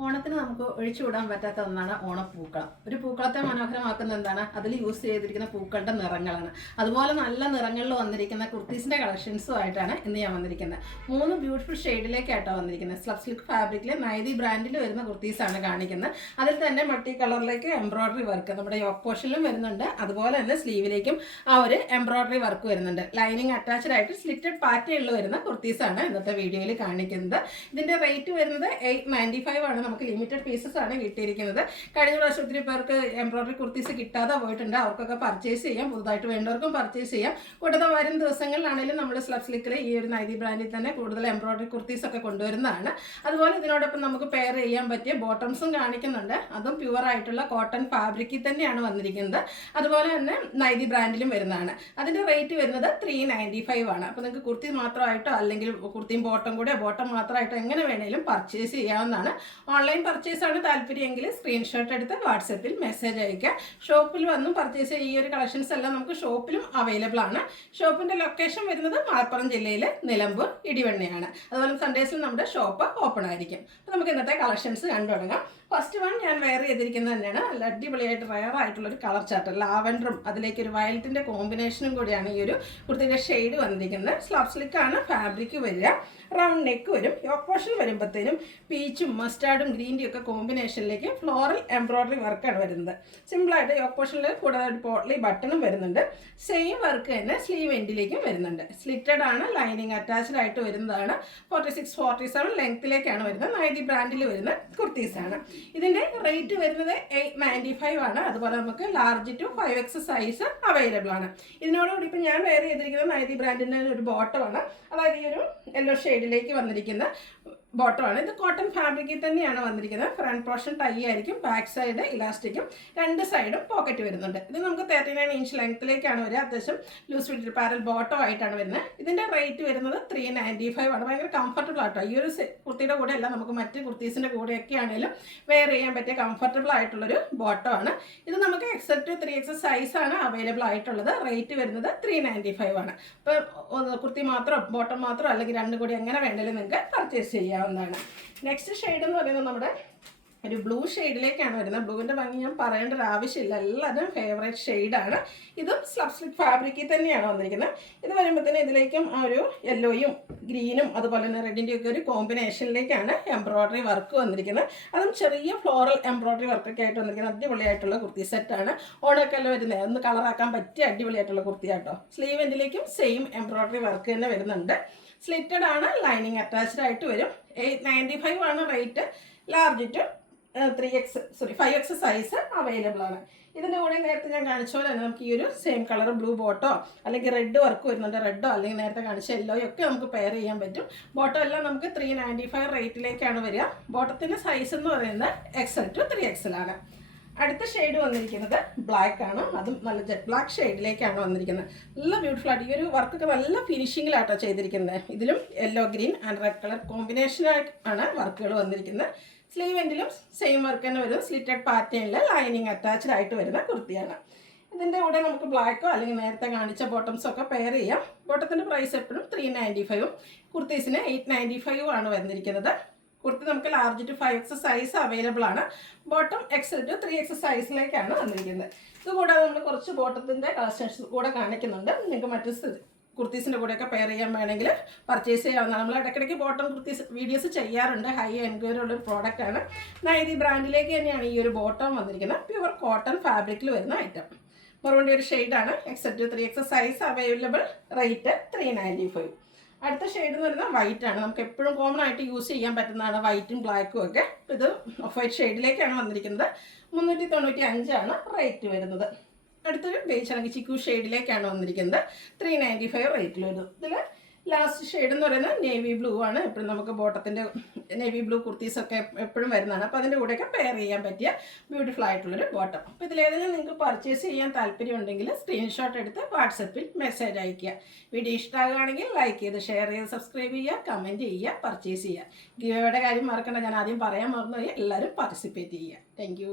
ഓണത്തിന് നമുക്ക് ഒഴിച്ചുകൂടാൻ പറ്റാത്ത ഒന്നാണ് ഓണപ്പൂക്കളം. ഒരു പൂക്കളത്തെ മനോഹരമാക്കുന്ന എന്താണ്? അതിൽ യൂസ് ചെയ്തിരിക്കുന്ന പൂക്കളുടെ നിറങ്ങളാണ്. അതുപോലെ നല്ല നിറങ്ങളിൽ വന്നിരിക്കുന്ന കുർത്തീസിന്റെ കളക്ഷൻസുമായിട്ടാണ് ഇന്ന് ഞാൻ വന്നിരിക്കുന്നത്. 3 ബ്യൂട്ടിഫുൾ ഷെയ്ഡിലേക്കായിട്ടാണ് വന്നിരിക്കുന്നത്. സ്ലബ് സിൽക്ക് ഫാബ്രിക്കിൽ നൈതി ബ്രാൻഡിൽ വരുന്ന കുർത്തീസാണ് കാണിക്കുന്നത്. അതിൽ തന്നെ മൾട്ടി കളറിലേക്ക് എംബ്രോയിഡറി വർക്ക് നമ്മുടെ യോക്ക് പോർഷനിലും വരുന്നുണ്ട്. അതുപോലെ തന്നെ സ്ലീവിലേക്കും ആ ഒരു എംബ്രോയിഡറി വർക്ക് വരുന്നുണ്ട്. ലൈനിങ് അറ്റാച്ച്ഡ് ആയിട്ട് സ്ലിറ്റഡ് പാറ്റേണിൽ വരുന്ന കുർത്തീസാണ് ഇന്നത്തെ വീഡിയോയിൽ കാണിക്കുന്നത്. ഇതിന്റെ റേറ്റ് വരുന്നത് 895 ആണ്. നമുക്ക് ലിമിറ്റഡ് പീസസ് ആണ് കിട്ടിയിരിക്കുന്നത്. കഴിഞ്ഞ പ്രാവശ്യം ഒത്തിരി പേർക്ക് എംബ്രോയിഡറി കുർത്തീസ് കിട്ടാതെ പോയിട്ടുണ്ട്. അവർക്കൊക്കെ പർച്ചേസ് ചെയ്യാം, പുതുതായിട്ട് വേണ്ടവർക്കും പർച്ചേസ് ചെയ്യാം. കൂടാതെ വരും ദിവസങ്ങളിലാണെങ്കിലും നമ്മൾ സ്ലബ് സിൽക്കിൽ ഈ ഒരു നൈതി ബ്രാൻഡിൽ തന്നെ കൂടുതൽ എംബ്രോയിഡറി കുർത്തീസ് ഒക്കെ കൊണ്ടുവരുന്നതാണ്. അതുപോലെ ഇതിനോടൊപ്പം നമുക്ക് പെയർ ചെയ്യാൻ പറ്റിയ ബോട്ടംസും കാണിക്കുന്നുണ്ട്. അതും പ്യുവർ ആയിട്ടുള്ള കോട്ടൺ ഫാബ്രിക്കിൽ തന്നെയാണ് വന്നിരിക്കുന്നത്. അതുപോലെ തന്നെ നൈതി ബ്രാൻഡിലും വരുന്നതാണ്. അതിന്റെ റേറ്റ് വരുന്നത് 395 ആണ്. അപ്പോൾ നിങ്ങൾക്ക് കുർത്തി മാത്രമായിട്ടോ അല്ലെങ്കിൽ കുർത്തിയും ബോട്ടം കൂടെ ബോട്ടം മാത്രമായിട്ടോ എങ്ങനെ വേണേലും പർച്ചേസ് ചെയ്യാവുന്നതാണ്. ഓൺലൈൻ പർച്ചേസ് ആണ് താല്പര്യമെങ്കിൽ സ്ക്രീൻഷോട്ട് എടുത്ത് വാട്സപ്പിൽ മെസ്സേജ് അയക്കുക. ഷോപ്പിൽ വന്നും പർച്ചേസ് ഈ ഒരു കളക്ഷൻസ് എല്ലാം നമുക്ക് ഷോപ്പിലും അവൈലബിൾ ആണ്. ഷോപ്പിന്റെ ലൊക്കേഷൻ വരുന്നത് മലപ്പുറം ജില്ലയിലെ നിലമ്പൂർ ഇടിവണ്ണയാണ്. അതുപോലെ സൺഡേസിൽ നമ്മുടെ ഷോപ്പ് ഓപ്പൺ ആയിരിക്കും. അപ്പോൾ നമുക്ക് ഇന്നത്തെ കളക്ഷൻസ് കണ്ടു തുടങ്ങാം. ഫസ്റ്റ് വൺ ഞാൻ വെയർ ചെയ്തിരിക്കുന്നത് തന്നെയാണ്. നല്ല അടിപൊളിയായിട്ട് റയർ ആയിട്ടുള്ളൊരു കളർ ചാർട്ട്, ലാവൻഡറും അതിലേക്ക് ഒരു വയലറ്റിന്റെ കോമ്പിനേഷനും കൂടിയാണ് ഈ ഒരു കുർത്തിയുടെ ഷെയ്ഡ് വന്നിരിക്കുന്നത്. സ്ലബ് സിൽക്ക് ആണ് ഫാബ്രിക് വരിക. റൗണ്ട് നെക്ക് വരും. യോക്ക് പോർഷൻ വരുമ്പോഴത്തേനും പീച്ചും മസ്റ്റാർഡും ഗ്രീൻ്റെയും ഒക്കെ കോമ്പിനേഷനിലേക്ക് ഫ്ലോറൽ എംബ്രോയിഡറി വർക്കാണ് വരുന്നത്. സിമ്പിളായിട്ട് യോക്ക് പോർഷനിൽ കൂടാതെ ഒരു പോട്ട്ലി ബട്ടണും വരുന്നുണ്ട്. സെയിം വർക്ക് തന്നെ സ്ലീവ് എൻഡിലേക്കും വരുന്നുണ്ട്. സ്ലിറ്റഡ് ആണ്, ലൈനിങ് അറ്റാച്ച്ഡ് ആയിട്ട് വരുന്നതാണ്. 46-47 ലെങ്ത്തിലേക്കാണ് വരുന്നത്. നൈതി ബ്രാൻഡിൽ വരുന്ന കുർത്തീസാണ്. ഇതിന്റെ റേറ്റ് വരുന്നത് 895 ആണ്. അതുപോലെ നമുക്ക് large to 5X size available ആണ്. ഇതിനോടുകൂടി ഇപ്പം ഞാൻ വെയർ ചെയ്തിരിക്കുന്നത് നൈതി ബ്രാൻഡിൻ്റെ ഒരു ബോട്ടമാണ്. അതായത് ഈ ഒരു യെല്ലോ ഷെയ്ഡിലേക്ക് വന്നിരിക്കുന്ന ബോട്ടമാണ്. ഇത് കോട്ടൺ ഫാബ്രിക്കിൽ തന്നെയാണ് വന്നിരിക്കുന്നത്. ഫ്രണ്ട് പോർഷൻ ടൈ ആയിരിക്കും, ബാക്ക് സൈഡ് ഇലാസ്റ്റിക്കും, രണ്ട് സൈഡും പോക്കറ്റ് വരുന്നുണ്ട്. ഇത് നമുക്ക് 39 ഇഞ്ച് ലെങ്ത്തിലേക്കാണ് വരിക. അത്യാവശ്യം ലൂസ് ഫിറ്റ് പാരൽ ബോട്ടം ആയിട്ടാണ് വരുന്നത്. ഇതിന്റെ റേറ്റ് വരുന്നത് 395 ആണ്. ഭയങ്കര കംഫർട്ടബിൾ ആട്ടോ. ഈ ഒരു കുർത്തിയുടെ കൂടെ അല്ല, നമുക്ക് മറ്റ് കുർത്തീസിന്റെ കൂടെയൊക്കെ ആണെങ്കിലും വെയർ ചെയ്യാൻ പറ്റിയ കംഫർട്ടബിൾ ആയിട്ടുള്ളൊരു ബോട്ടമാണ്. ഇത് നമുക്ക് XL to 3X സൈസ് ആണ് അവൈലബിൾ ആയിട്ടുള്ളത്. റേറ്റ് വരുന്നത് 395 ആണ്. ഇപ്പോൾ കുർത്തി മാത്രം ബോട്ടം മാത്രം അല്ലെങ്കിൽ രണ്ടും കൂടി എങ്ങനെ വേണമെങ്കിലും നിങ്ങൾക്ക് പർച്ചേസ് ചെയ്യാം. നെക്സ്റ്റ് ഷെയ്ഡ് എന്ന് പറയുന്നത് നമ്മുടെ ഒരു ബ്ലൂ ഷെയ്ഡിലേക്കാണ് വരുന്നത്. ബ്ലൂവിൻ്റെ ഭംഗി ഞാൻ പറയേണ്ട ഒരു ആവശ്യമില്ല, എല്ലാവരും ഫേവറേറ്റ് ഷെയ്ഡാണ്. ഇതും സ്ലബ് സിൽക്ക് ഫാബ്രിക്കിൽ തന്നെയാണ് വന്നിരിക്കുന്നത്. ഇത് വരുമ്പോഴത്തേനും ഇതിലേക്കും ആ ഒരു യെല്ലോയും ഗ്രീനും അതുപോലെ തന്നെ റെഡിൻ്റെ ഒക്കെ ഒരു കോമ്പിനേഷനിലേക്കാണ് എംബ്രോയിഡറി വർക്ക് വന്നിരിക്കുന്നത്. അതും ചെറിയ ഫ്ലോറൽ എംബ്രോയിഡറി വർക്കൊക്കെ ആയിട്ട് വന്നിരിക്കുന്നത്. അടിപൊളിയായിട്ടുള്ള കുർത്തി സെറ്റാണ്. ഓണമൊക്കെ അല്ല വരുന്നത്, ഒന്ന് കളറാക്കാൻ പറ്റിയ അടിപൊളിയായിട്ടുള്ള കുർത്തി ആട്ടോ. സ്ലീവ് എൻഡിലേക്കും സെയിം എംബ്രോയിഡറി വർക്ക് തന്നെ വരുന്നുണ്ട്. സ്ലിറ്റഡ് ആണ്, ലൈനിങ് അറ്റാച്ച്ഡ് ആയിട്ട് വരും. 895 ആണ് rate. Large to 5X size available ആണ്. ഇതിൻ്റെ കൂടെ നേരത്തെ ഞാൻ കാണിച്ച പോലെ തന്നെ നമുക്ക് ഈ ഒരു സെയിം കളർ ബ്ലൂ ബോട്ടോ അല്ലെങ്കിൽ റെഡ് വർക്ക് വരുന്നുണ്ട്. റെഡോ അല്ലെങ്കിൽ നേരത്തെ കാണിച്ച യെല്ലോയോ ഒക്കെ നമുക്ക് പെയർ ചെയ്യാൻ പറ്റും. ബോട്ടോ എല്ലാം നമുക്ക് 395 റേറ്റിലേക്കാണ് വരിക. ബോട്ടത്തിൻ്റെ സൈസ് എന്ന് പറയുന്നത് XL to 3XL ആണ്. അടുത്ത ഷെയ്ഡ് വന്നിരിക്കുന്നത് ബ്ലാക്ക് ആണ്. അതും നല്ല ജെറ്റ് ബ്ലാക്ക് ഷെയ്ഡിലേക്കാണ് വന്നിരിക്കുന്നത്. നല്ല ബ്യൂട്ടിഫുൾ ആയിട്ട് ഈ ഒരു വർക്കൊക്കെ നല്ല ഫിനിഷിങ്ങിലാട്ടോ ചെയ്തിരിക്കുന്നത്. ഇതിലും yellow green and red colour കോമ്പിനേഷനാണ് വർക്കുകൾ വന്നിരിക്കുന്നത്. സ്ലീവ് എൻഡിലും സെയിം വർക്ക് തന്നെ വരും. സ്ലിറ്റഡ് പാറ്റേണിൽ ലൈനിങ് അറ്റാച്ച്ഡ് ആയിട്ട് വരുന്ന കുർത്തിയാണ്. ഇതിൻ്റെ കൂടെ നമുക്ക് ബ്ലാക്കോ അല്ലെങ്കിൽ നേരത്തെ കാണിച്ച ബോട്ടംസോ ഒക്കെ പെയർ ചെയ്യാം. ബോട്ടത്തിൻ്റെ പ്രൈസ് എപ്പോഴും 395 കുർത്തീസിന് 895 ആണ് വന്നിരിക്കുന്നത്. കുർത്തി നമുക്ക് large to 5X size available ആണ്. ബോട്ടം XL to 3X സൈസിലേക്കാണ് വന്നിരിക്കുന്നത്. ഇതുകൂടാതെ നമ്മൾ കുറച്ച് ബോട്ടത്തിൻ്റെ കളക്ഷൻസ് കൂടെ കാണിക്കുന്നുണ്ട്. നിങ്ങൾക്ക് മറ്റ് കുർത്തീസിൻ്റെ കൂടെയൊക്കെ പെയർ ചെയ്യാൻ വേണമെങ്കിൽ പർച്ചേസ് ചെയ്യാവുന്നതാണ്. നമ്മൾ ഇടയ്ക്കിടയ്ക്ക് ബോട്ടം കുർത്തീസ് വീഡിയോസ് ചെയ്യാറുണ്ട്. ഹൈ എൻക്വയറി ഉള്ളൊരു പ്രോഡക്റ്റാണ്. നൈതി ബ്രാൻഡിലേക്ക് തന്നെയാണ് ഈ ഒരു ബോട്ടം വന്നിരിക്കുന്നത്. പ്യുവർ കോട്ടൺ ഫാബ്രിക്കിൽ വരുന്ന ഐറ്റം. മറുപടി ഒരു ഷെയ്ഡാണ്. XL to 3X size available. Rate 395. അടുത്ത ഷെയ്ഡ് എന്ന് പറയുന്നത് വൈറ്റ് ആണ്. നമുക്ക് എപ്പോഴും കോമൺ ആയിട്ട് യൂസ് ചെയ്യാൻ പറ്റുന്നതാണ് വൈറ്റും ബ്ലാക്കും ഒക്കെ. ഇത് ഓഫ് വൈറ്റ് ഷെയ്ഡിലേക്കാണ് വന്നിരിക്കുന്നത്. 395 ആണ് റേറ്റ് വരുന്നത്. അടുത്തൊരു ബേജ് അല്ലെങ്കിൽ ചിക്കു ഷെയ്ഡിലേക്കാണ് വന്നിരിക്കുന്നത്. 395 റേറ്റിൽ വരും. ഇതിൽ ലാസ്റ്റ് ഷെയ്ഡ് എന്ന് പറയുന്നത് നേവി ബ്ലൂ ആണ്. എപ്പോഴും നമുക്ക് ബോട്ടത്തിൻ്റെ നേവി ബ്ലൂ കുർത്തീസൊക്കെ എപ്പോഴും വരുന്നതാണ്. അപ്പോൾ അതിൻ്റെ കൂടെയൊക്കെ പെയർ ചെയ്യാൻ പറ്റിയ ബ്യൂട്ടിഫുൾ ആയിട്ടുള്ളൊരു ബോട്ടം. അപ്പോൾ ഇതിലേതെങ്കിലും നിങ്ങൾക്ക് പർച്ചേസ് ചെയ്യാൻ താല്പര്യമുണ്ടെങ്കിൽ സ്ക്രീൻഷോട്ട് എടുത്ത് വാട്സപ്പിൽ മെസ്സേജ് അയയ്ക്കുക. വീഡിയോ ഇഷ്ടമാകുകയാണെങ്കിൽ ലൈക്ക് ചെയ്ത് ഷെയർ ചെയ്ത് സബ്സ്ക്രൈബ് ചെയ്യുക, കമൻറ്റ് ചെയ്യുക, പർച്ചേസ് ചെയ്യുക. ഗിവ് അവേയുടെ കാര്യം മറക്കണ്ട, ഞാൻ ആദ്യം പറയാൻ മറന്നുപോയി. എല്ലാവരും പാർട്ടിസിപ്പേറ്റ് ചെയ്യുക. താങ്ക്